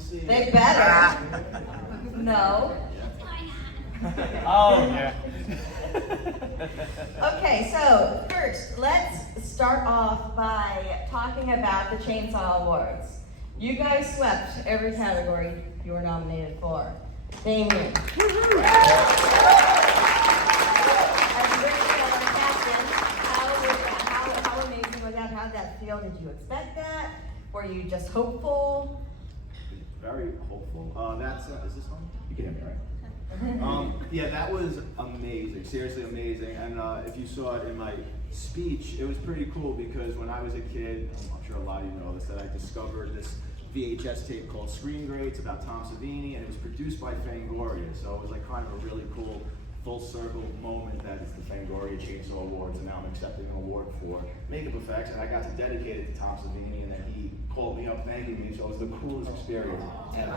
see. They better. No. Oh, yeah. Okay, so first, let's start off by talking about the Chainsaw Awards. You guys swept every category you were nominated for. Damien. As our captain, how amazing was that? How did that feel? Did you expect that? Were you just hopeful? Very hopeful. Is this on? You can hear me, right? Yeah, that was amazing, seriously amazing. And if you saw it in my speech, it was pretty cool because when I was a kid, I'm sure a lot of you know this, that I discovered this VHS tape called Screen Greats about Tom Savini, and it was produced by Fangoria. So it was like kind of a really cool full circle moment that it's the Fangoria Chainsaw Awards, and now I'm accepting an award for makeup effects, and I got to dedicate it to Tom Savini, and then he called me up thanking me, so it was the coolest experience ever.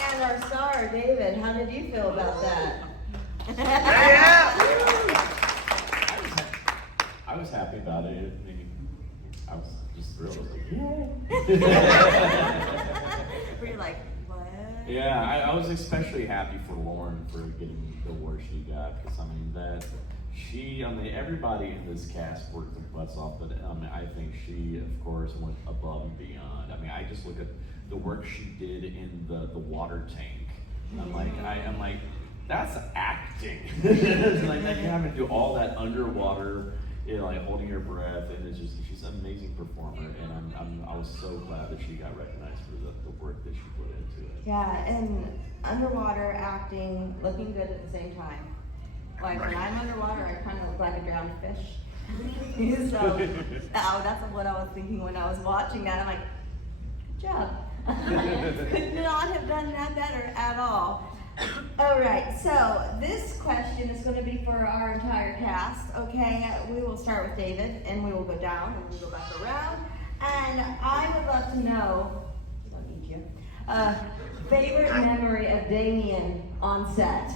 And our star, David, how did you feel about that? I was happy about it. I mean, I was just thrilled. I was like, yeah. Were you like, what? Yeah, I was especially happy for Lauren for getting the award she got, because I mean everybody in this cast worked their butts off, but I think she, of course, went above and beyond. I mean, I just look at the work she did in the water tank. I'm like, that's acting. It's like you have to do all that underwater, like holding your breath, and it's just she's an amazing performer, and I was so glad that she got recognized for the work that she put into it. Yeah, and underwater acting, looking good at the same time. Like when I'm underwater, I kind of look like a drowned fish. So that's what I was thinking when I was watching that. I'm like, good job. Could not have done that better at all. All right, so this question is going to be for our entire cast, okay? We will start with David, and we will go down, and we'll go back around. And I would love to know, I don't need you, favorite memory of Damien on set.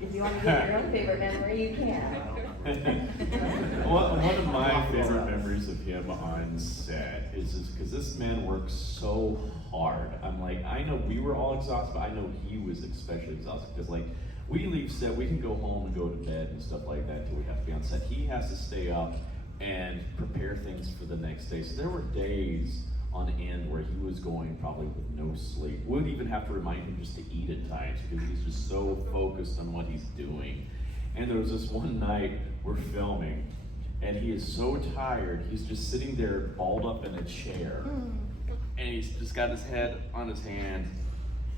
If you want to get your own favorite memory, you can. One of my favorite memories of him on set is because this man works so hard. I'm like, I know we were all exhausted, but I know he was especially exhausted because like we leave set, we can go home and go to bed and stuff like that until we have to be on set. He has to stay up and prepare things for the next day. So there were days on end where he was going probably with no sleep. We would even have to remind him just to eat at times because he's just so focused on what he's doing. And there was this one night we're filming, and he is so tired, he's just sitting there balled up in a chair. And he's just got his head on his hand.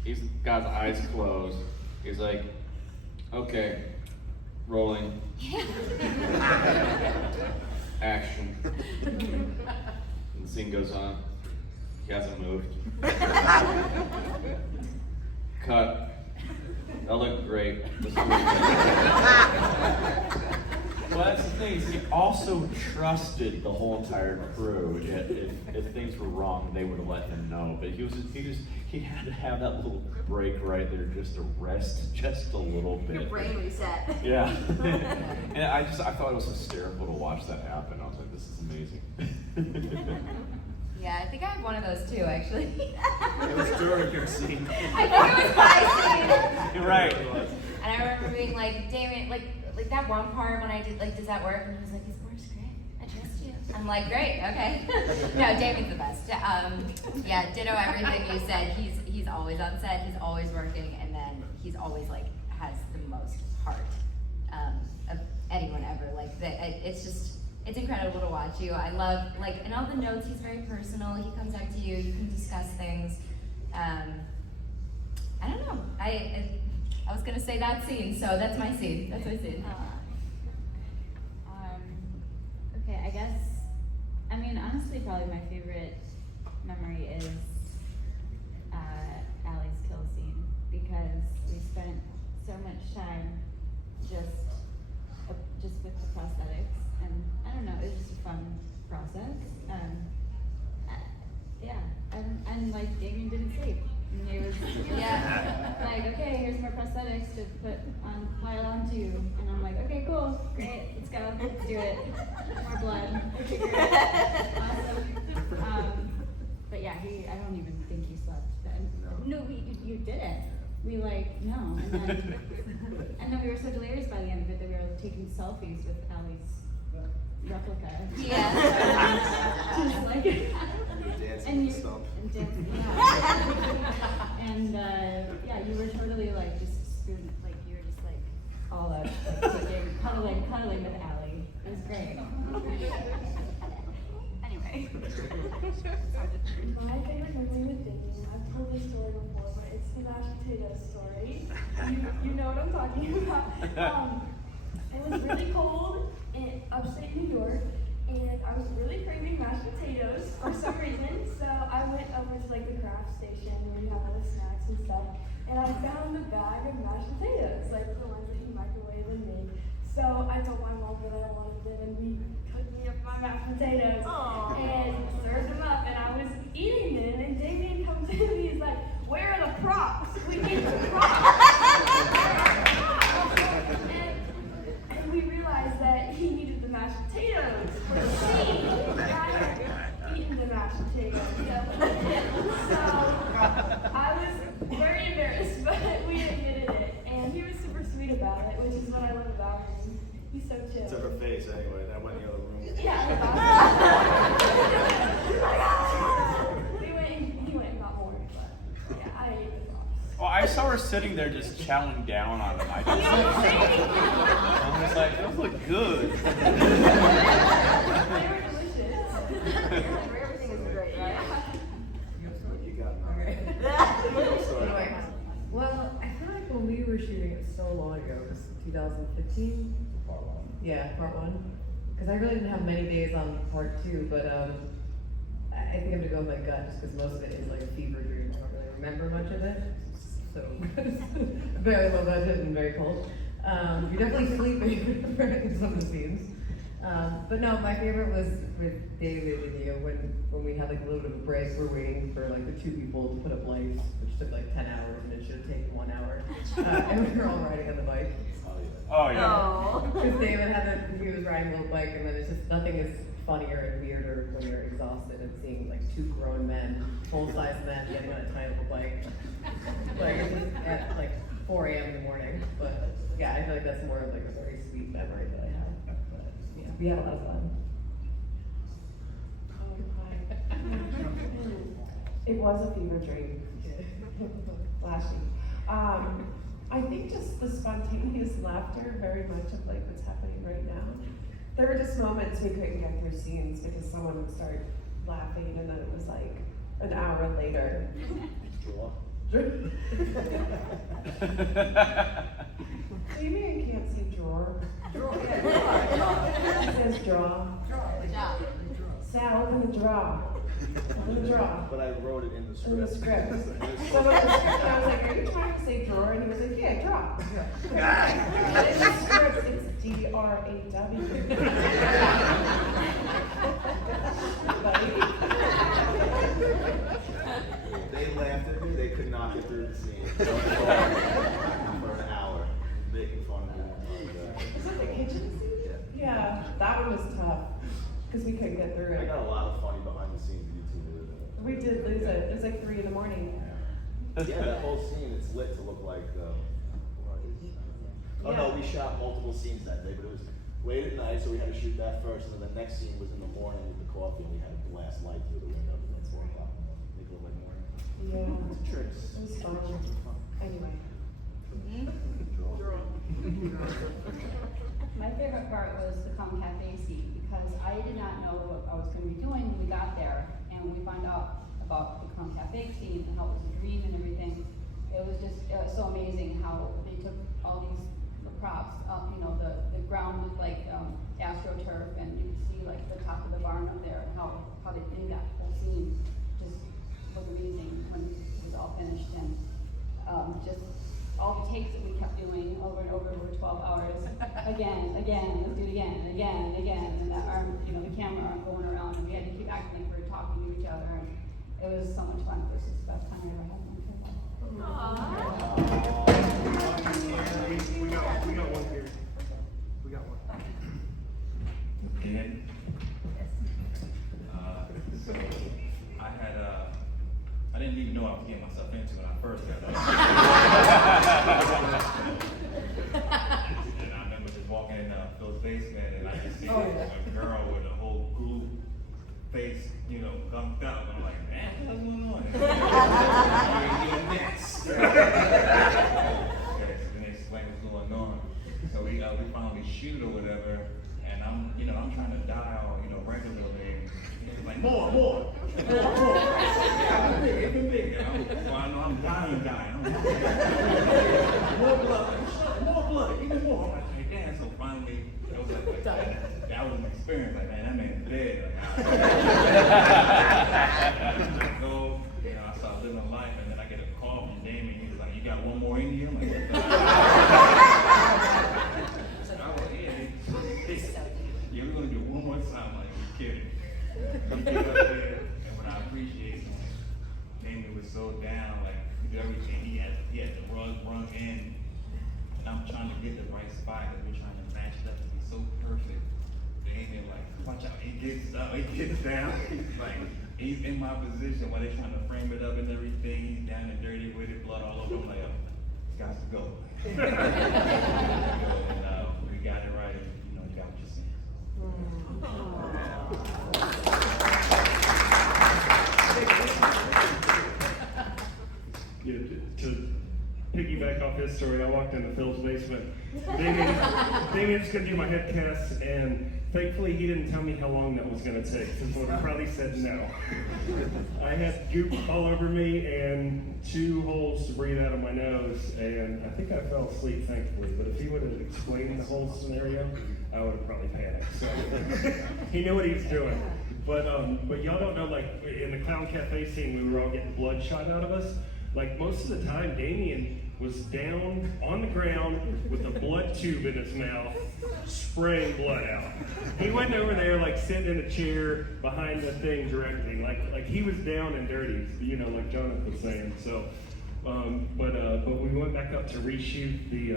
He's got his eyes closed. He's like, okay, rolling. Action. And the scene goes on. He hasn't moved. Cut. That looked great. Well, that's the thing. He also trusted the whole entire crew. If things were wrong, they would have let him know. But he had to have that little break right there just to rest just a little bit. Your brain reset. Yeah. And I thought it was hysterical to watch that happen. I was like, this is amazing. Yeah, I think I had one of those too, actually. It was during your scene. I think it was my scene. You're right. And I remember being like, Damien, like that one part when I did, like, does that work? And he was like, this works great. I trust you. I'm like, great, okay. No, Damien's the best. Yeah, ditto everything you said. He's always on set. He's always working, and then he's always like has the most heart of anyone ever. Like, it's incredible to watch you. I love, like, in all the notes, he's very personal. He comes out to you. You can discuss things. I don't know. I was gonna say that scene, so that's my scene. That's my scene. Okay, I guess. I mean, honestly, probably my favorite memory is Allie's kill scene because we spent so much time just with the prosthetics, and I don't know, it was just a fun process. Yeah, and like Damien didn't sleep. And he was, yeah, like, okay, here's more prosthetics to pile onto you. And I'm like, okay, cool, great, let's go, let's do it. More blood, okay, great, awesome. But yeah, I don't even think he slept then. No, you didn't. We like, no. And then we were so delirious by the end of it that we were taking selfies with Allie's replica. Yeah. Just like, Dancing and stuff. and dancing, yeah. And yeah, you were totally like just spoon, like you were just like all out, like cooking, cuddling with Allie. It was great. Anyway. My favorite memory with Damien, I've told this story before, but it's the mashed potato story. You know what I'm talking about. It was really cold in upstate New York, and I was really craving mashed potatoes for some reason. So I went over to like the craft station where you have all the snacks and stuff, and I found a bag of mashed potatoes, like the ones that you microwave and make. So I told my mom that I wanted them, and we cooked me up my mashed potatoes and served them up, and I was eating them, and Damien comes in and he's like, "Where are the props? We need the props." And we realized that he needed the mashed potatoes for the scene. I had eaten the mashed potatoes. So I was very embarrassed, but we admitted it, and he was super sweet about it, which is what I love about him. He's so chill. To her face, anyway. That went in the other room. Yeah. He went and got more, but yeah, I ate the props. Well, I saw her sitting there just chowing down on them. I was like, those look good. They were delicious. Everything is great, right? You got it. Sorry. Well, I feel like when we were shooting it so long ago, it was 2015. Part one. Yeah, part one. Because I really didn't have many days on part two, but I think I'm gonna go with my gut just because most of it is like a fever dream. I don't really remember much of it. So very low budget and very cold. You're definitely sleeping for some of the scenes. But no, my favorite was with David and you when we had like a little bit of a break. We're waiting for like the two people to put up lights, which took like 10 hours and it should have taken 1 hour. And we were all riding on the bike. Oh yeah. Oh. Because David he was riding a little bike, and then it's just nothing is funnier and weirder when you're exhausted and seeing like two grown men, full-size men, getting on a tiny little bike, like at like 4 a.m. in the morning. But yeah, I feel like that's more of like a very sweet memory that I have. But yeah, we had a lot of fun. It was a fever dream. Flashy. I think just the spontaneous laughter, very much of like what's happening right now. There were just moments we couldn't get through scenes because someone would start laughing and then it was like an hour later. Draw. Damien can't say drawer. He says draw. Good job. Sal, open the draw. Open the draw. But I wrote it in the script. In the script. So in the script, I was like, "Are you trying to say drawer?" And he was like, "Yeah, draw." And in the script, it's D-R-A-W. They laughed at me. They could not get through the scene. So I was for an hour making fun of me. Is it the kitchen scene? Yeah, that one was tough because we couldn't get through I it. got a lot of funny behind the scenes YouTube. We did lose it. It was like 3 in the morning. Yeah, that whole scene, it's lit to look like. Oh no, we shot multiple scenes that day, but it was late at night, so we had to shoot that first, and then the next scene was in the morning with the coffee, and we had to blast light through the window at like 4 o'clock. Make it look like morning. Yeah, It's tricks. it was fun. Anyway. My favorite part was the Come Cafe scene because I did not know what I was going to be doing when we got there, and when we found out about the Come Cafe scene and how it was a dream and everything. It was so amazing how they took all these props, the ground looked like AstroTurf, and you could see like the top of the barn up there, and how they did that whole scene just was amazing when it was all finished, and just all the takes that we kept doing over and over for 12 hours, again, let's do it again, and again, and that arm, the camera arm going around, and we had to keep acting like we were talking to each other, and it was so much fun. This is the best time I ever had. We got one here. We got one. And so I didn't even know I was getting myself into when I first got there. And I remember just walking in Phil's basement and I just see a girl with a whole glue face, gunked up. And I'm like, man, what's going on? You're next. Okay, so then they explain what's going on. So we finally shoot or whatever, and I'm trying to dial, regularly. He's like, more. Even big. And I know I'm dying. More blood, even more. I'm like, damn. So finally, it was like that was an experience. Like, man, that man's dead. I go, I started living life, and then I get a call from Damien. He was like, you got one more in you? I'm like, what the? Yeah, we're gonna do it one more time. Like, you're kidding. We get up there, and what I appreciate, Damien was so down, like, he did everything. He had the rug rung in, and I'm trying to get the right spot, and we're trying to match it up to be so perfect. Damien, like, watch out, he gets up, he gets down, like, he's in my position while they're trying to frame it up and everything. He's down and dirty with it, blood all over him. Like, it's got to go. And we got it right, and you got what you see. Yeah, to piggyback off his story, I walked into Phil's basement. Damien's gonna do my head cast, and thankfully he didn't tell me how long that was gonna take, because I would have probably said no. I had goop all over me and 2 holes to breathe out of my nose, and I think I fell asleep, thankfully. But if he would have explained the whole scenario, I would have probably panicked. So he knew what he was doing. But y'all don't know, like in the Clown Cafe scene, we were all getting blood shot out of us. Like most of the time, Damien was down on the ground with a blood tube in his mouth, spraying blood out. He wasn't over there like sitting in a chair behind the thing directing. Like he was down and dirty, like Jonathan was saying. So, but we went back up to reshoot the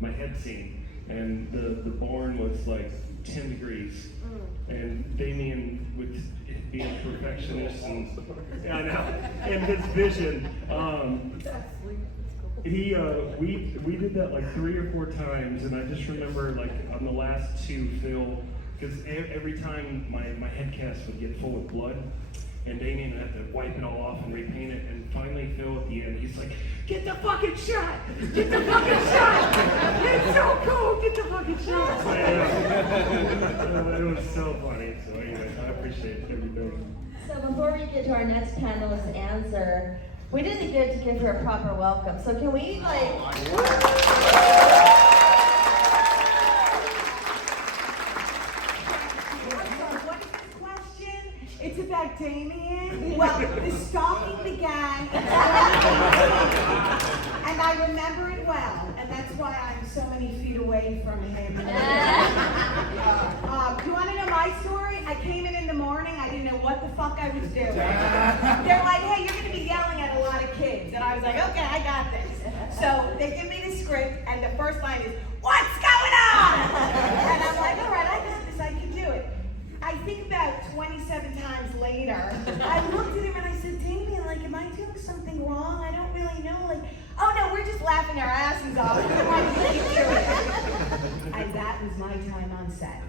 my head scene, and the barn was like 10 degrees, and Damien with being a perfectionist and his vision, we did that like 3 or 4 times, and I just remember like on the last 2, Phil, because every time my head cast would get full of blood, and Damien would have to wipe it all off and repaint it, and finally Phil at the end, he's like, get the fucking shot! Get the fucking shot! It's so cool! Get the fucking shot! It was so funny. So anyway, I appreciate everything. So before we get to our next panelist's answer, we didn't get to give her a proper welcome. So can we What is this question? It's about Damien. Well, the stalking began, and I remember it well, and that's why I'm so many feet away from him. You want to know my story? I came in the morning, I didn't know what the fuck I was doing. They're like, hey, you're going to be yelling at a lot of kids. And I was like, okay, I got this. So they give me the script, and the first line is, what's going on? And I'm like, all right, I got this, I can do it. I think about 27 times later, I looked at him and I said, Damien, like, am I doing something wrong? I don't really know. Like, oh no, we're just laughing our asses off. We don't want to get through it. And that was my time on set.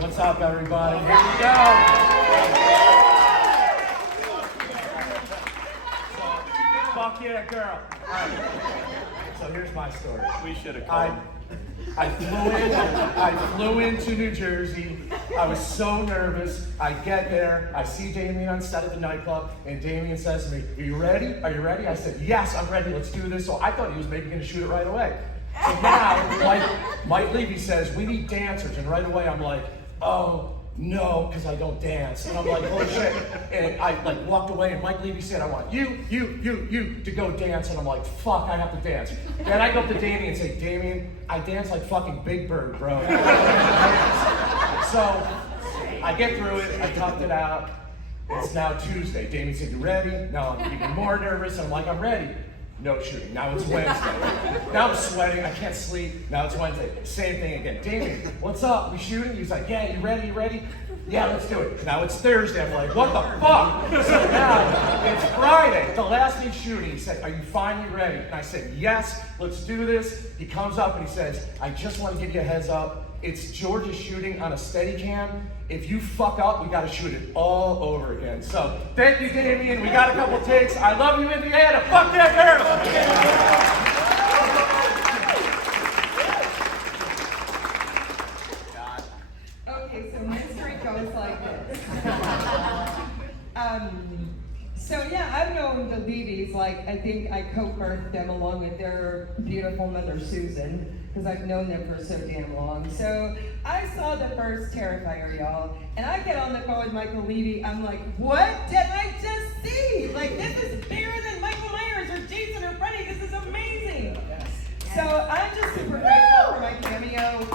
What's up, everybody? Here we go. Fuck yeah, girl. So here's my story. We should have called. I flew into New Jersey. I was so nervous. I get there. I see Damien on set at the nightclub, and Damien says to me, "Are you ready? Are you ready?" I said, "Yes, I'm ready. Let's do this." So I thought he was maybe going to shoot it right away. So now Mike Levy says, "We need dancers," and right away I'm like, "Oh no," because I don't dance. And I'm like, "Oh shit!" And I like walked away, and Mike Levy said, "I want you to go dance." And I'm like, "Fuck, I have to dance." Then I go up to Damien and say, "Damien, I dance like fucking Big Bird, bro." So I get through it, I toughed it out. It's now Tuesday. Damien said, you ready? Now I'm even more nervous. I'm like, I'm ready. No shooting. Now it's Wednesday. Now I'm sweating. I can't sleep. Now it's Wednesday. Same thing again. Damien, what's up? We shooting? He's like, yeah, you ready? You ready? Yeah, let's do it. Now it's Thursday. I'm like, what the fuck? So now it's Friday, the last day shooting. He said, are you finally ready? And I said, yes, let's do this. He comes up and he says, I just want to give you a heads up. It's George's shooting on a Steadicam. If you fuck up, we gotta shoot it all over again. So thank you, Damien. We got a couple takes. I love you, Indiana. Fuck that girl. Okay, so my story goes like this. So yeah, I've known the Levys, like I think I co-birthed them along with their beautiful mother Susan, because I've known them for so damn long. So I saw the first Terrifier, y'all, and I get on the phone with Michael Levy. I'm like, what did I just see? Like, this is bigger than Michael Myers or Jason or Freddy. This is amazing. So I'm just super grateful for my cameo.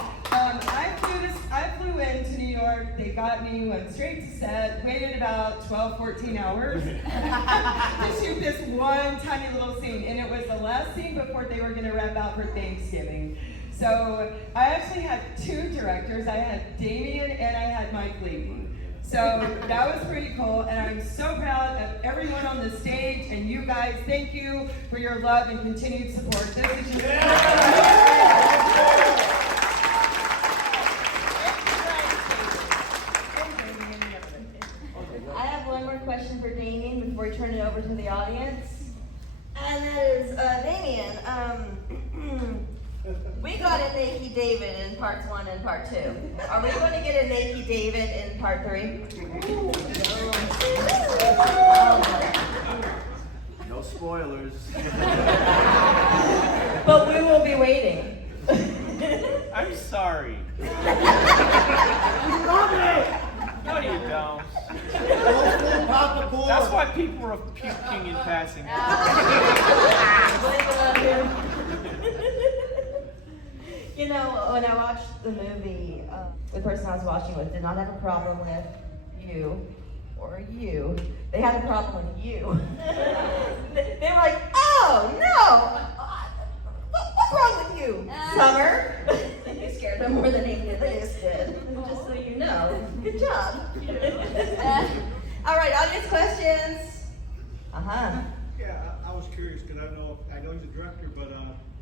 I flew into New York. They got me, went straight to set, waited about 12, 14 hours to shoot this one tiny little scene. And it was the last scene before they were gonna wrap out for Thanksgiving. So I actually had two directors. I had Damien and I had Mike Levy. So that was pretty cool, and I'm so proud of everyone on the stage, and you guys, thank you for your love and continued support. This is just I have one more question for Damien before we turn it over to the audience. And that is, Damien, we got a Naked David in parts 1 and part 2. Are we going to get a Naked David in part 3? No spoilers. But we will be waiting. I'm sorry. You love it! No, you don't. Pop the cord. That's why people are puking and passing out. You know, when I watched the movie, the person I was watching with did not have a problem with you or you. They had a problem with you. They were like, oh no! What's wrong with you, Summer? You scared them more than Indianapolis did. Just so you know. Good job. All right, audience questions. Yeah, I was curious because I know he's a director, but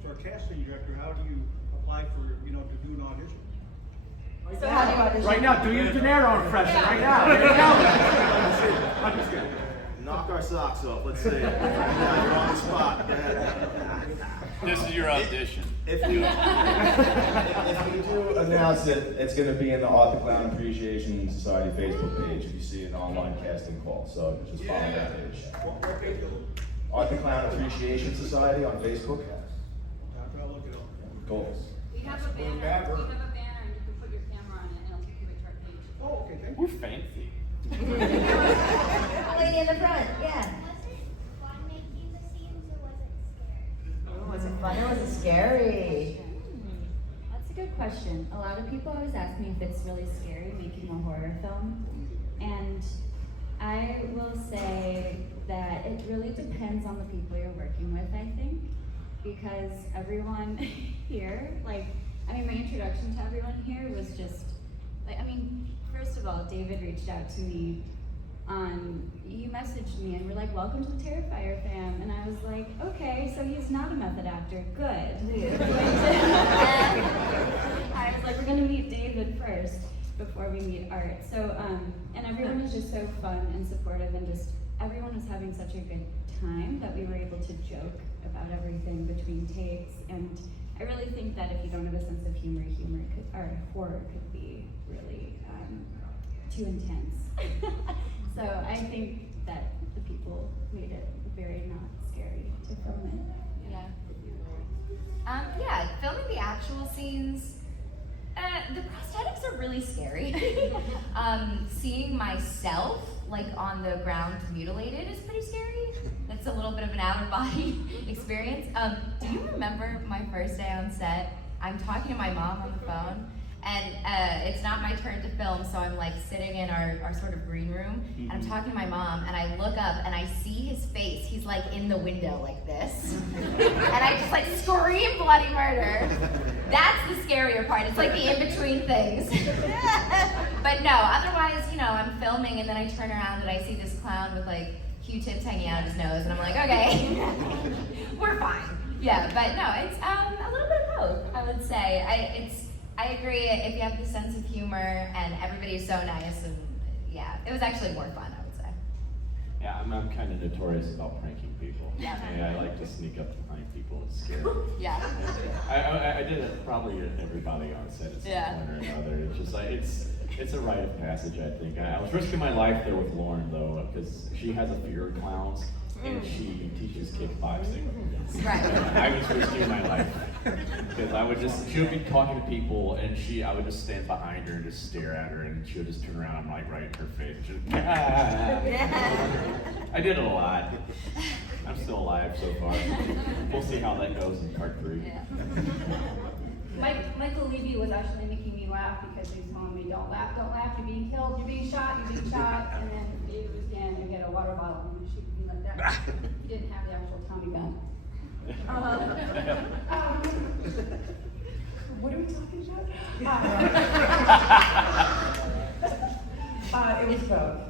for a casting director, how do you apply for to do an audition? So how do you audition? Right now, do your De Niro impression. Right now. There you go. I'm just kidding. Knock our socks off. Let's see. Yeah, you're on the spot. Go ahead. This is your audition. If we do announce it, it's going to be in the Art the Clown Appreciation Society Facebook page. If you see an online casting call, so just follow that page. Art the Clown Appreciation Society on Facebook. I'll look it up. Goals. We have a banner. We have a banner, and you can put your camera on it, and it'll take you right to our page. Oh, okay, thank you. We're fancy. Lady in the front, yeah. Was it fun or was it scary? That's a good question. A lot of people always ask me if it's really scary making a horror film. And I will say that it really depends on the people you're working with, I think. Because everyone here, my introduction to everyone here was just, first of all, David reached out to me you messaged me and were like, welcome to the Terrifier fam. And I was like, okay, so he's not a method actor, good. I was like, we're gonna meet David first before we meet Art. So, and everyone was just so fun and supportive, and just, everyone was having such a good time that we were able to joke about everything between takes. And I really think that if you don't have a sense of humor horror could be really too intense. So I think that the people made it very not scary to film it. Yeah, filming the actual scenes, the prosthetics are really scary. Seeing myself on the ground mutilated is pretty scary. That's a little bit of an out-of-body experience. Do you remember my first day on set? I'm talking to my mom on the phone, and it's not my turn to film, so I'm like sitting in our sort of green room, and I'm talking to my mom, and I look up and I see his face. He's like in the window like this, and I just like scream bloody murder. That's the scarier part. It's like the in-between things. But no, otherwise, you know, I'm filming and then I turn around and I see this clown with like Q-tips hanging out of his nose, and I'm like, okay, we're fine. Yeah, but no, it's a little bit of both, I would say. I agree, if you have the sense of humor and everybody's so nice, and yeah, it was actually more fun, I would say. Yeah, I'm kind of notorious about pranking people. Yeah. I like to sneak up behind people and scare them. Yeah. I did it probably at everybody on set at some point or another. It's just like, it's a rite of passage, I think. I was risking my life there with Lauren, though, because she has a fear of clowns, and she teaches kickboxing. Right. I was risking my life, because she would be talking to people, and I would just stand behind her and just stare at her, and she would just turn around and like right in her face. I did it a lot. I'm still alive so far. We'll see how that goes in part 3. Yeah. Michael Levy was actually making me laugh because he was telling me, don't laugh, you're being killed, you're being shot, and then David was standing and get a water bottle and shoot me like that. He didn't have the actual Tommy gun. What are we talking about? It was both.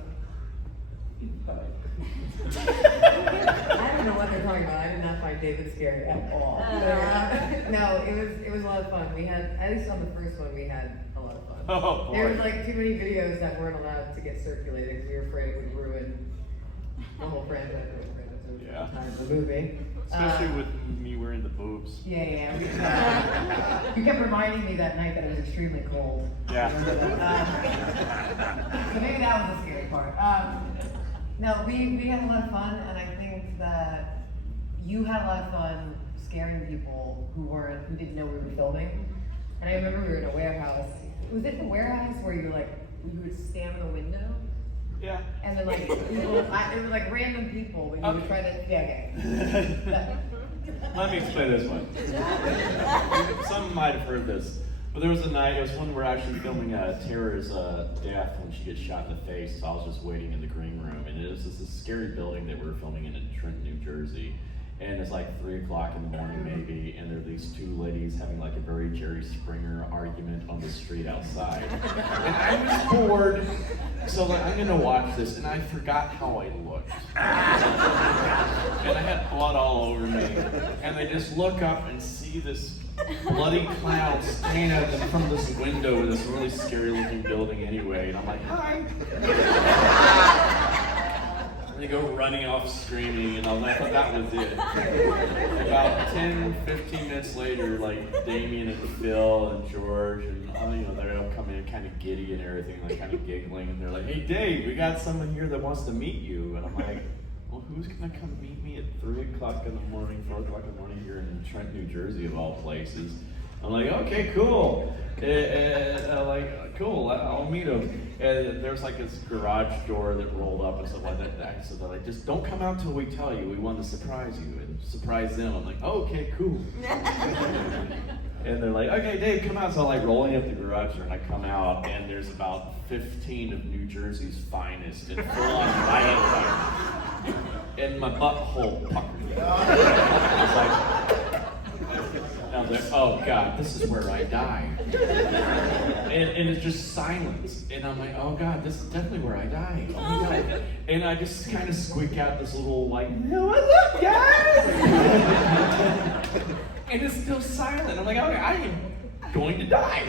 I don't know what they're talking about. I did not find David scary at all. No, it was a lot of fun. We had, at least on the first one, we had a lot of fun. Oh, boy. There was like too many videos that weren't allowed to get circulated because we were afraid it would ruin the whole franchise of the movie. Especially with me wearing the boobs. Yeah. You kept reminding me that night that it was extremely cold. Yeah. So maybe that was the scary part. No, we had a lot of fun, and I think that you had a lot of fun scaring people who didn't know we were filming. And I remember we were in a warehouse. Was it the warehouse where you would stand in the window? Yeah. And then like people, it was like random people when you would try to, yeah. Let me explain this one. Some might have heard this. But there was a night, it was when we're actually filming Tara's death when she gets shot in the face. So I was just waiting in the green room, and it was this scary building that we were filming in Trenton, New Jersey. And it's like 3 o'clock in the morning maybe, and there are these two ladies having like a very Jerry Springer argument on the street outside. And I was bored, so like, I'm gonna watch this, and I forgot how I looked. And I had blood all over me. And I just look up and see this bloody clown staring at them from this window in this really scary looking building anyway, and I'm like, hi! And they go running off screaming, and I thought that was it. About 10, 15 minutes later, like Damien and Phil and George and they're all coming in kind of giddy and everything, like kind of giggling, and they're like, hey Dave, we got someone here that wants to meet you. And I'm like, well, who's gonna come meet me at 3 o'clock in the morning, 4 o'clock in the morning here in Trenton, New Jersey of all places? I'm like, okay, cool. Cool, I'll meet him. And there's like this garage door that rolled up and stuff like that. So they're like, just don't come out till we tell you. We want to surprise you and surprise them. I'm like, oh, okay, cool. And they're like, okay, Dave, come out. So I'm like rolling up the garage door, and I come out, and there's about 15 of New Jersey's finest in full-on riot gear. And my butthole puckered. I was like, oh God, this is where I die. And it's just silence. And I'm like, oh God, this is definitely where I die. Oh my God. And I just kind of squeak out this little like, no, what's up, guys? And it's still silent. I'm like, okay, I am going to die.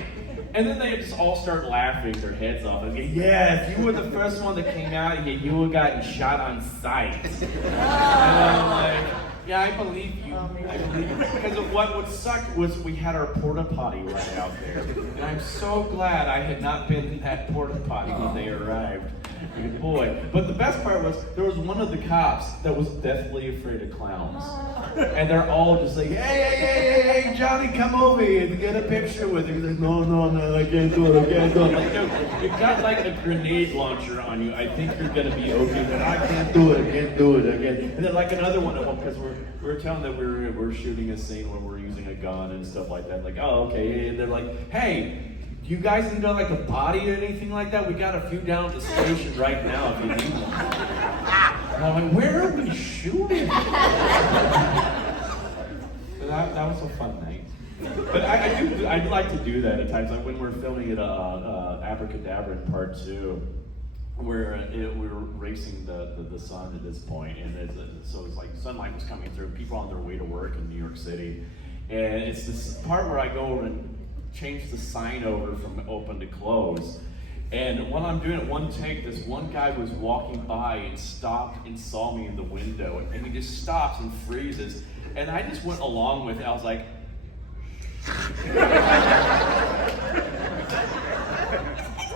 And then they just all start laughing their heads off. And go, yeah, if you were the first one that came out here, you would have gotten shot on sight. And I'm like, yeah, I believe you. I believe you. Because what would suck was we had our porta potty right out there. And I'm so glad I had not been in that porta potty when they arrived. Good boy. But the best part was there was one of the cops that was deathly afraid of clowns. And they're all just like, hey, Johnny, come over here to get a picture with you. He's like, no, I can't do it. Like, you've got like a grenade launcher on you. I think you're gonna be okay, but I can't do it again. And then like another one of them, because we were telling them we're shooting a scene where we're using a gun and stuff like that. Like, oh, okay. And they're like, hey, You guys need like a body or anything like that? We got a few down at the station right now if you need one. And I'm like, where are we shooting? That was a fun night. But I'd like to do that at times. Like when we're filming it, Abracadabra in part 2, we're racing the sun at this point, and so it's like sunlight was coming through, people on their way to work in New York City, and it's this part where I go over and change the sign over from open to close. And while I'm doing it, one take, this one guy was walking by and stopped and saw me in the window, and he just stops and freezes. And I just went along with it. I was like,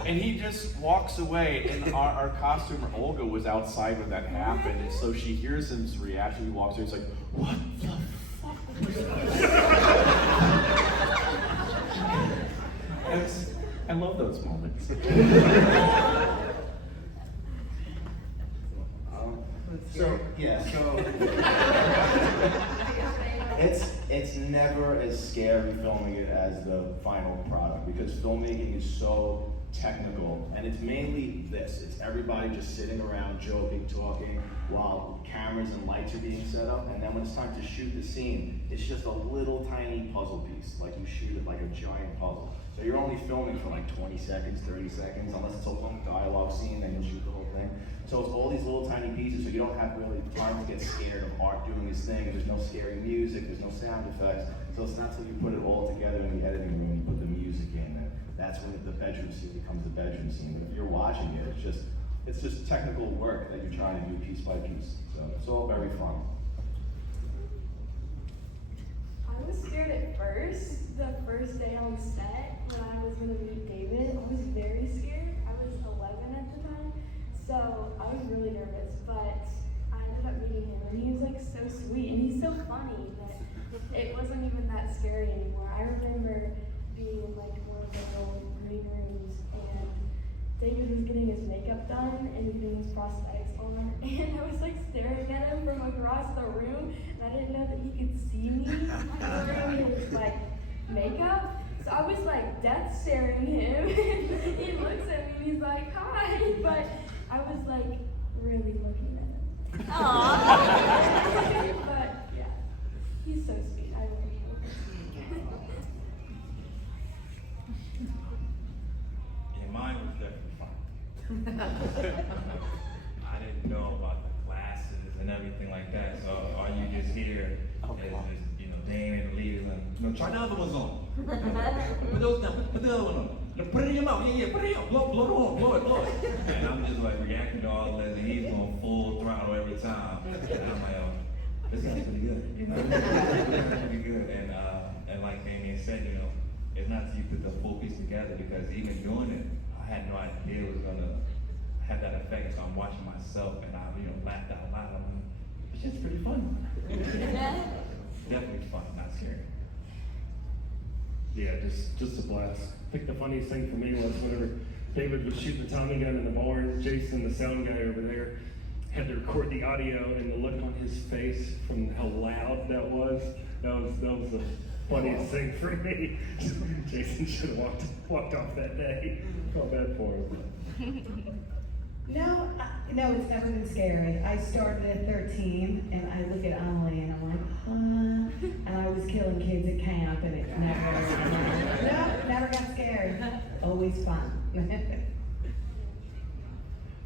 and he just walks away. And our costumer, Olga, was outside when that happened. And so she hears his reaction. He walks away. He's like, what the fuck was that? I love those moments. It's never as scary filming it as the final product, because filmmaking is so technical, and it's mainly this. It's everybody just sitting around joking, talking, while cameras and lights are being set up, and then when it's time to shoot the scene, it's just a little tiny puzzle piece, like you shoot it like a giant puzzle. So you're only filming for like 20 seconds, 30 seconds, unless it's a long dialogue scene, then you'll shoot the whole thing. So it's all these little tiny pieces, so you don't have really time to get scared of Art doing his thing, and there's no scary music, there's no sound effects. So it's not until you put it all together in the editing room, you put the music in, and that's when the bedroom scene becomes the bedroom scene. But if you're watching it, it's just technical work that you're trying to do piece by piece. So it's all very fun. I was scared at first. The first day on set, when I was going to meet David, I was very scared. I was 11 at the time, so I was really nervous, but I ended up meeting him, and he was like so sweet, and he's so funny that it wasn't even that scary anymore. I remember being in like one of the little green rooms, and David was getting his makeup done and getting his prosthetics on, and I was like staring at him from across the room, and I didn't know that he could see me during his like makeup. So I was like death staring him. He looks at me and he's like, hi, but I was like really looking at him. Aww. But yeah, he's so sweet. I love him. Yeah, mine was definitely fun. I didn't know about the classes and everything like that, so all you just hear is Damon leading them. Try the other ones on. Put those down. Put the other one on. Put it in your mouth. Yeah, put it in. Blow it on. Blow it. And I'm just like reacting to all this, and he's going full throttle every time. And I'm like, oh, this guy's pretty good. Pretty good. And like Damien said, it's not till you put the full piece together, because even doing it, I had no idea it was gonna have that effect. So I'm watching myself, and I laughed out loud. I'm like, it's just pretty fun. Definitely fun, not scary. Yeah, just a blast. I think the funniest thing for me was whenever David was shooting the Tommy gun in the barn, Jason, the sound guy over there, had to record the audio, and the look on his face from how loud that was the funniest thing for me. Jason should have walked off that day. Felt bad for him. No, it's never been scary. I started at 13, and I look at Emily, and I'm like, huh? And I was killing kids at camp, and it never got scary. Always fun.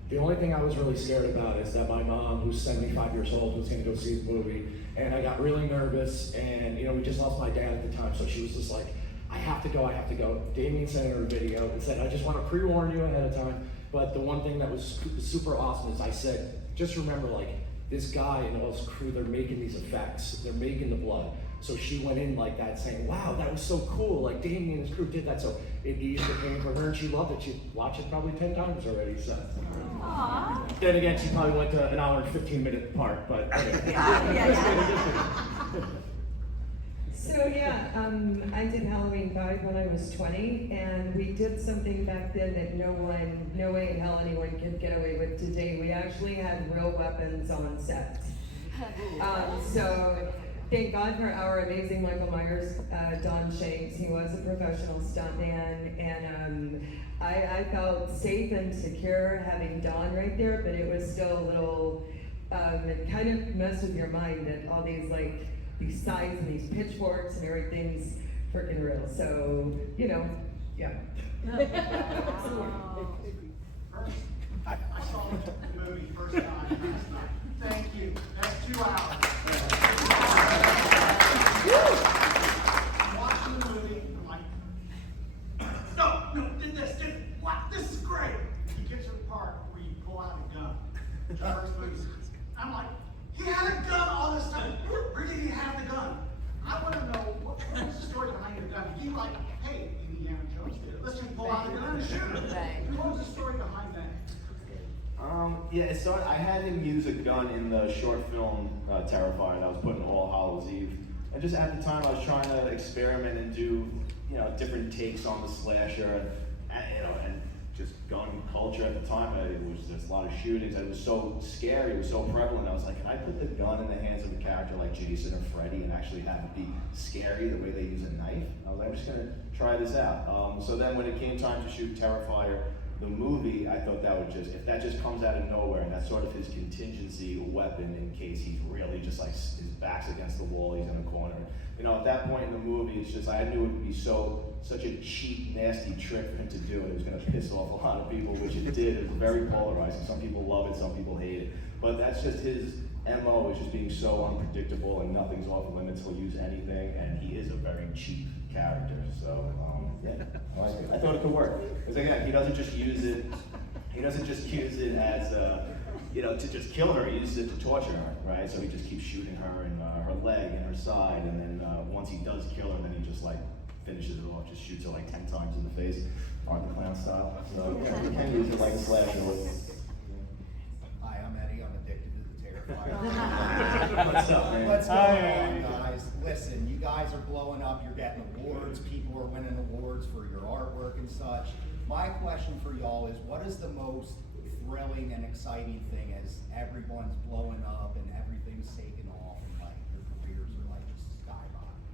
The only thing I was really scared about is that my mom, who's 75 years old, was going to go see the movie, and I got really nervous, and we just lost my dad at the time, so she was just like, I have to go. Damien sent her a video and said, I just want to pre-warn you ahead of time. But the one thing that was super awesome is I said, just remember, like, this guy and all his crew, they're making these effects. They're making the blood. So she went in like that saying, wow, that was so cool. Like, Damien and his crew did that. So it eased the pain for her, and she loved it. She watched it probably 10 times already. So. Aww. Then again, she probably went to an hour and 15-minute part, but anyway. So yeah, I did Halloween 5 when I was 20, and we did something back then that no way in hell anyone could get away with today. We actually had real weapons on set. So thank God for our amazing Michael Myers, Don Shanks. He was a professional stuntman, and I felt safe and secure having Don right there, but it was still a little, it kind of messed with your mind that all these these signs and these pitchforks and everything's freaking real. So, you know, yeah. I saw the movie first time last night. Thank you. That's 2 hours. Watching the movie, I'm like, no, did this, what? This is great. You get to the part where you pull out a gun. The first movie. I'm like, he had a gun all this time. Where did he have the gun? I want to know what was the story behind the gun. He like, hey, Indiana Jones did it. Let's just pull out a gun and shoot him. What was the story behind that? Yeah, it started, I had him use a gun in the short film Terrifier that I was putting All Hallows Eve. And just at the time I was trying to experiment and do, different takes on the slasher and just gun culture at the time. It was just a lot of shootings. It was so scary, it was so prevalent. I was like, can I put the gun in the hands of a character like Jason or Freddy and actually have it be scary the way they use a knife? I was like, I'm just gonna try this out. So then when it came time to shoot Terrifier, the movie, I thought that would if that just comes out of nowhere and that's sort of his contingency weapon in case he's really just like his back's against the wall, he's in a corner. At that point in the movie, it's just, I knew it would be such a cheap, nasty trick for him to do, and it was gonna piss off a lot of people, which it did. It was very polarizing. Some people love it, some people hate it. But that's just his MO, is just being so unpredictable and nothing's off limits. He'll use anything, and he is a very cheap character. So, yeah, I like it. I thought it could work. Because again, he doesn't just use it as, to just kill her. He uses it to torture her, right? So he just keeps shooting her in her leg and her side, and then once he does kill her, then he just finishes it off, just shoots her 10 times in the face, Art the Clown style. So yeah, he can use it like a slasher. Hi, I'm Eddie. I'm addicted to the Terrifier. What's up, man? What's going on, guys? Listen, you guys are blowing up. You're getting awards. People are winning awards for your artwork and such. My question for y'all is, what is the most thrilling and exciting thing as everyone's blowing up and everything's taking off and your careers are just skyrocketing?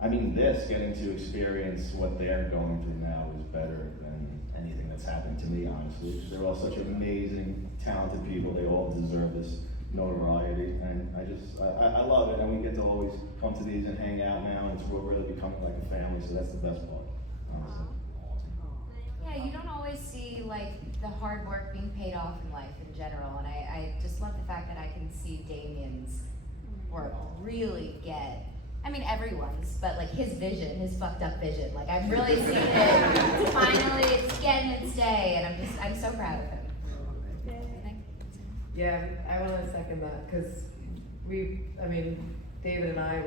I mean, getting to experience what they're going through now is better than anything that's happened to me, honestly. They're all such amazing, talented people. They all deserve this notoriety, and I love it. And we get to always come to these and hang out now, and we're really becoming like a family. So that's the best part, honestly. Yeah, you don't always see the hard work being paid off in life in general, and I just love the fact that I can see Damien's work really get, everyone's, but his vision, his fucked up vision, I've really seen it. Finally, it's getting its day, and I'm so proud of him. Yeah, I want to second that, because David and I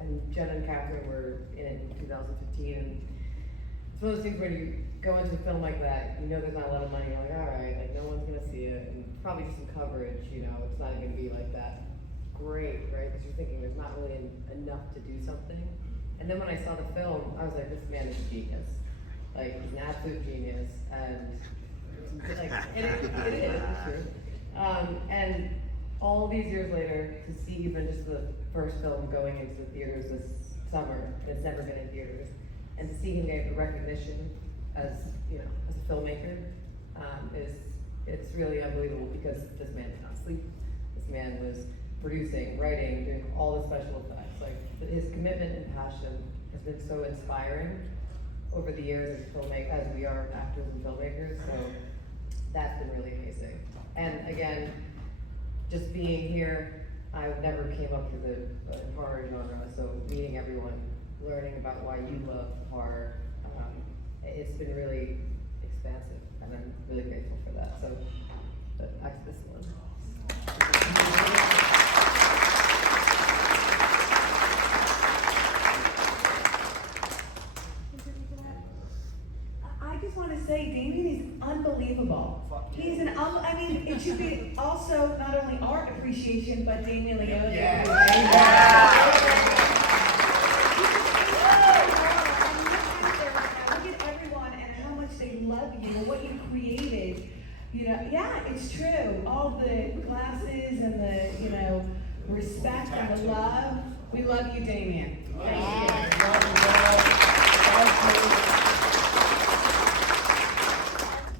and Jen and Catherine were in it in 2015, and it's one of those things when you go into a film like that, there's not a lot of money, you're like, all right, no one's gonna see it, and probably just some coverage, it's not gonna be that great, right? Because you're thinking there's not really enough to do something. And then when I saw the film, I was like, this man is a genius. He's an absolute genius, and it is, it's true. And all these years later, to see even just the first film going into the theaters this summer, it's never been in theaters, and to see him get the recognition as a filmmaker, it's really unbelievable, because this man did not sleep. This man was producing, writing, doing all the special effects. His commitment and passion has been so inspiring over the years as we are actors and filmmakers. So that's been really amazing. And again, just being here, I never came up to the horror genre, so meeting everyone, learning about why you love horror, it's been really expansive, and I'm really grateful for that. So, back to this one. I just want to say, Damien is unbelievable. He's it should be also not only art appreciation, but Damien Leone. Love you, what you created, it's true. All the glasses and the, respect and the love. We love you, Damien.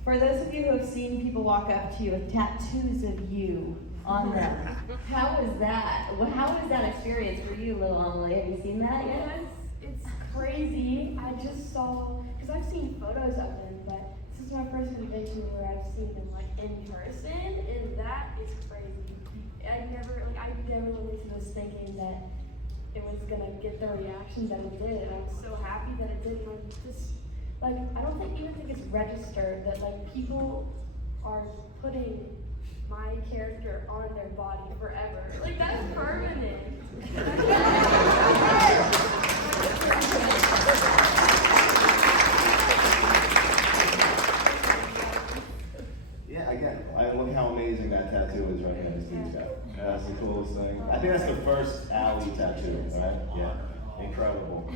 For those of you who have seen people walk up to you with tattoos of you on them, how was that? How was that experience for you, little Emily? Have you seen that yet? It's crazy. I just saw, because I've seen photos of him, but this is my first convention where I've seen him like in person, and that is crazy. I never went into this thinking that it was gonna get the reaction that it did, and I'm so happy that it did. And I'm just like, I don't even think it's registered that like people are putting my character on their body forever. Like that is permanent. Yeah, again, look how amazing that tattoo is right here in this dude's guy. That's the coolest thing. I think that's the first Allie tattoo, right? Yeah, incredible.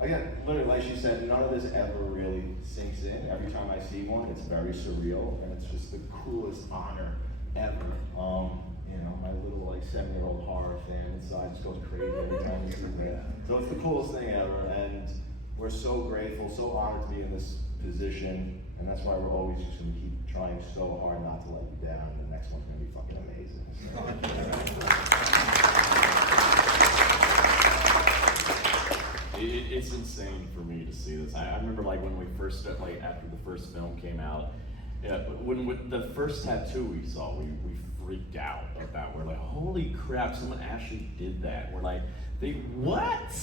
Again, literally, like she said, none of this ever really sinks in. Every time I see one, it's very surreal, and it's just the coolest honor ever. You know, my little like 7-year-old horror fan inside just goes crazy every time he sees that. So it's the coolest thing ever, and we're so grateful, so honored to be in this position, and that's why we're always just going to keep trying so hard not to let you down, and the next one's going to be fucking amazing. It's insane for me to see this. I remember like when we first started, like after the first film came out, when the first tattoo we saw, we freaked out at that. We're like, holy crap, someone actually did that. We're like, what?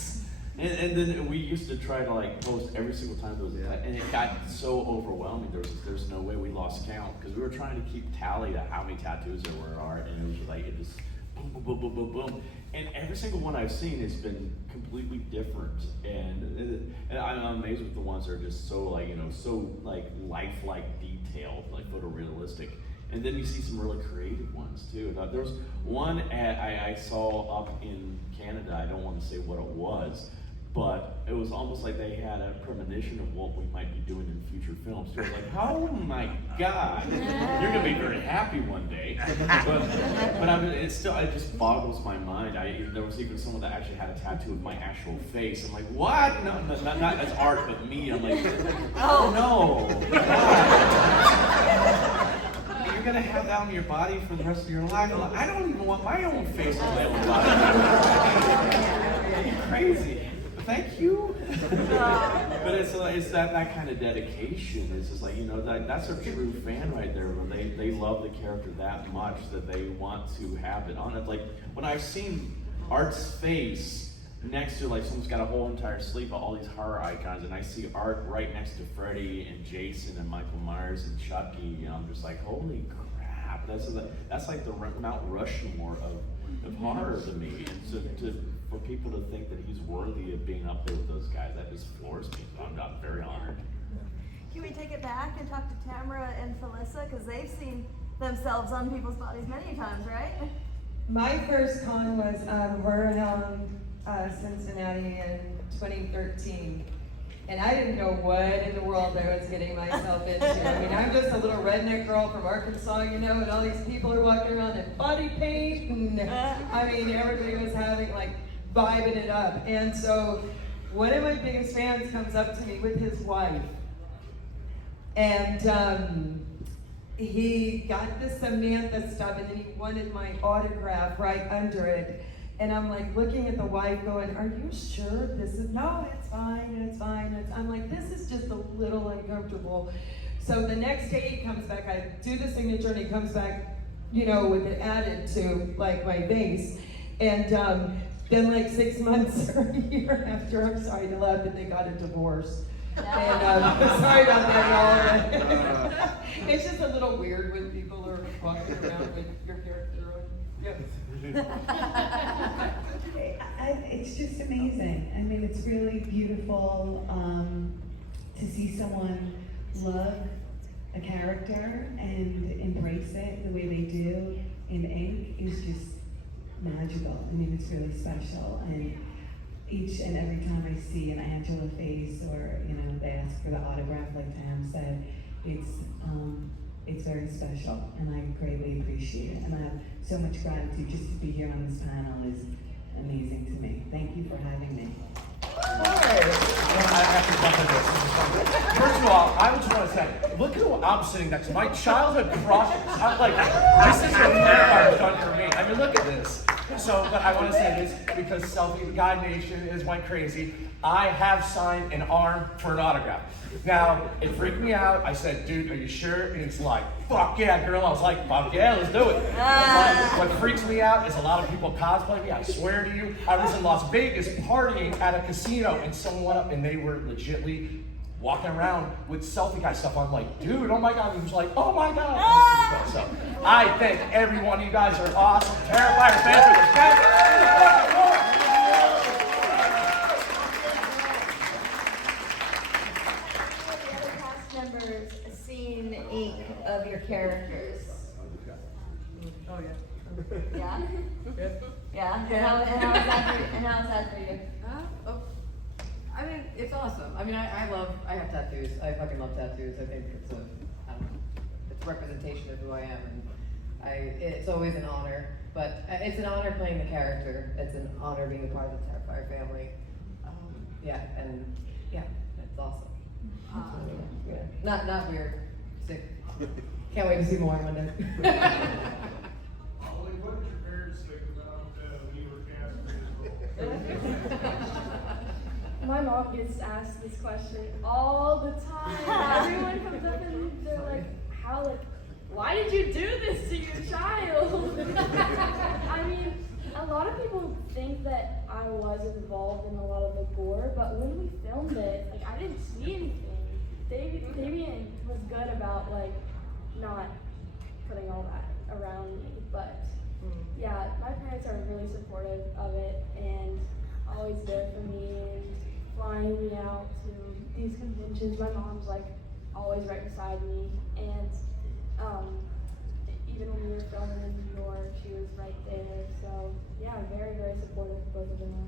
And then we used to try to like post every single time there was a and it got so overwhelming. There's no way we lost count because we were trying to keep tally to how many tattoos there were, and it was just like it just boom, boom, boom, boom, boom, boom. And every single one I've seen has been completely different, and I'm amazed with the ones that are just so like so like lifelike, detailed, like photorealistic. And then you see some really creative ones too. Now, there was one I saw up in Canada. I don't want to say what it was, but it was almost like they had a premonition of what we might be doing in future films. So it was like, oh my God, you're gonna be very happy one day. But I mean, it just boggles my mind. There was even someone that actually had a tattoo of my actual face. I'm like, what? No, not as art, but me. I'm like, oh no. You're gonna have that on your body for the rest of your life. Like, I don't even want my own face on my own body. Crazy. Thank you. But it's that kind of dedication. It's just like, that's a true fan right there. When they love the character that much that they want to have it on it. Like when I've seen Art's face next to like someone's got a whole entire sleeve of all these horror icons, and I see Art right next to Freddy and Jason and Michael Myers and Chucky, I'm just like, holy crap! That's like the Mount Rushmore of horror to me. And so for people to think that he's worthy of being up there with those guys, that just floors me. I'm very honored. Can we take it back and talk to Tamara and Felissa, because they've seen themselves on people's bodies many times, right? My first con was Horror Hound Cincinnati in 2013. And I didn't know what in the world I was getting myself into. I mean, I'm just a little redneck girl from Arkansas, and all these people are walking around in body paint, and I mean, everybody was having, like, vibing it up. And so, one of my biggest fans comes up to me with his wife, and he got the Samantha stuff, and then he wanted my autograph right under it. And I'm like looking at the wife going, are you sure this is, no, it's fine, it's fine. I'm like, this is just a little uncomfortable. So the next day he comes back, I do the signature and he comes back, with it added to like my base. And then like 6 months or a year after, I'm sorry to laugh, but they got a divorce. And sorry about that, y'all. It's just a little weird when people are walking around with your character on. Yeah. It's just amazing. I mean, it's really beautiful to see someone love a character and embrace it the way they do in ink is just magical. I mean, it's really special. And each and every time I see an Angela face or, they ask for the autograph like Tam said, it's It's very special, and I greatly appreciate it. And I have so much gratitude. Just to be here on this panel is amazing to me. Thank you for having me. I have to jump into this. This is fun. First of all, I just want to say, look at who I'm sitting next to. My childhood crush. I'm like, this is what Terrifier has done for me. I mean, look at this. So, but I want to say this because Selfie Guy Nation is went crazy. I have signed an arm for an autograph. Now, it freaked me out. I said, dude, are you sure? And it's like, fuck yeah, girl. I was like, fuck yeah, let's do it. What freaks me out is a lot of people cosplay me. I swear to you, I was in Las Vegas partying at a casino and someone went up and they were legitly walking around with Selfie Guy stuff. I'm like, dude, oh my God. He was like, oh my God. So I think every one of you guys are awesome. Terrifier fans with respect. Members seen ink of your characters? Oh yeah. Yeah? Good. Yeah? And how is that for you? I mean, it's awesome. I mean, I have tattoos. I fucking love tattoos. I think it's I don't know, it's a representation of who I am, and it's always an honor. But it's an honor playing the character. It's an honor being a part of the Terrifier family. Yeah, and yeah, it's awesome. Yeah. Not weird. Sick. Can't wait to see more one day. Ollie, what did your parents think about when you were cast for this role? My mom gets asked this question all the time. Everyone comes up and they're like, why did you do this to your child? I mean, a lot of people think that I was involved in a lot of the gore, but when we filmed it, like, I didn't see anything. Damien was good about, like, not putting all that around me, but yeah, my parents are really supportive of it and always there for me and flying me out to these conventions. My mom's like always right beside me, and even when we were filming in New York, she was right there. So yeah, very, very supportive. Both of them are.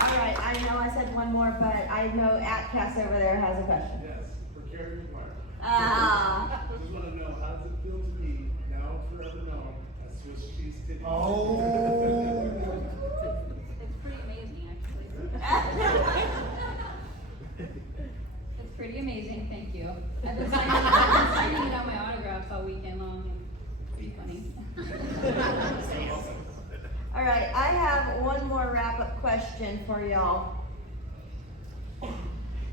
All right, I know I said one more, but I know Cass over there has a question. Yes, for Carrie McGuire. Ah. Just want to know, how does it feel to be now forever known as Swiss cheese titties? Oh. It's pretty amazing, actually. It's pretty amazing, thank you. I've been signing it on my autographs all weekend long, and it's pretty funny. All right, I have one more wrap-up question for y'all.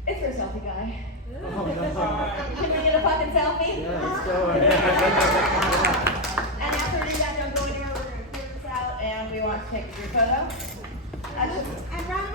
It's for a selfie guy. Can we get a fucking selfie? Yeah, let's go. And after we do that, don't go anywhere. We're gonna clear this out, and we want to take a group photo. And round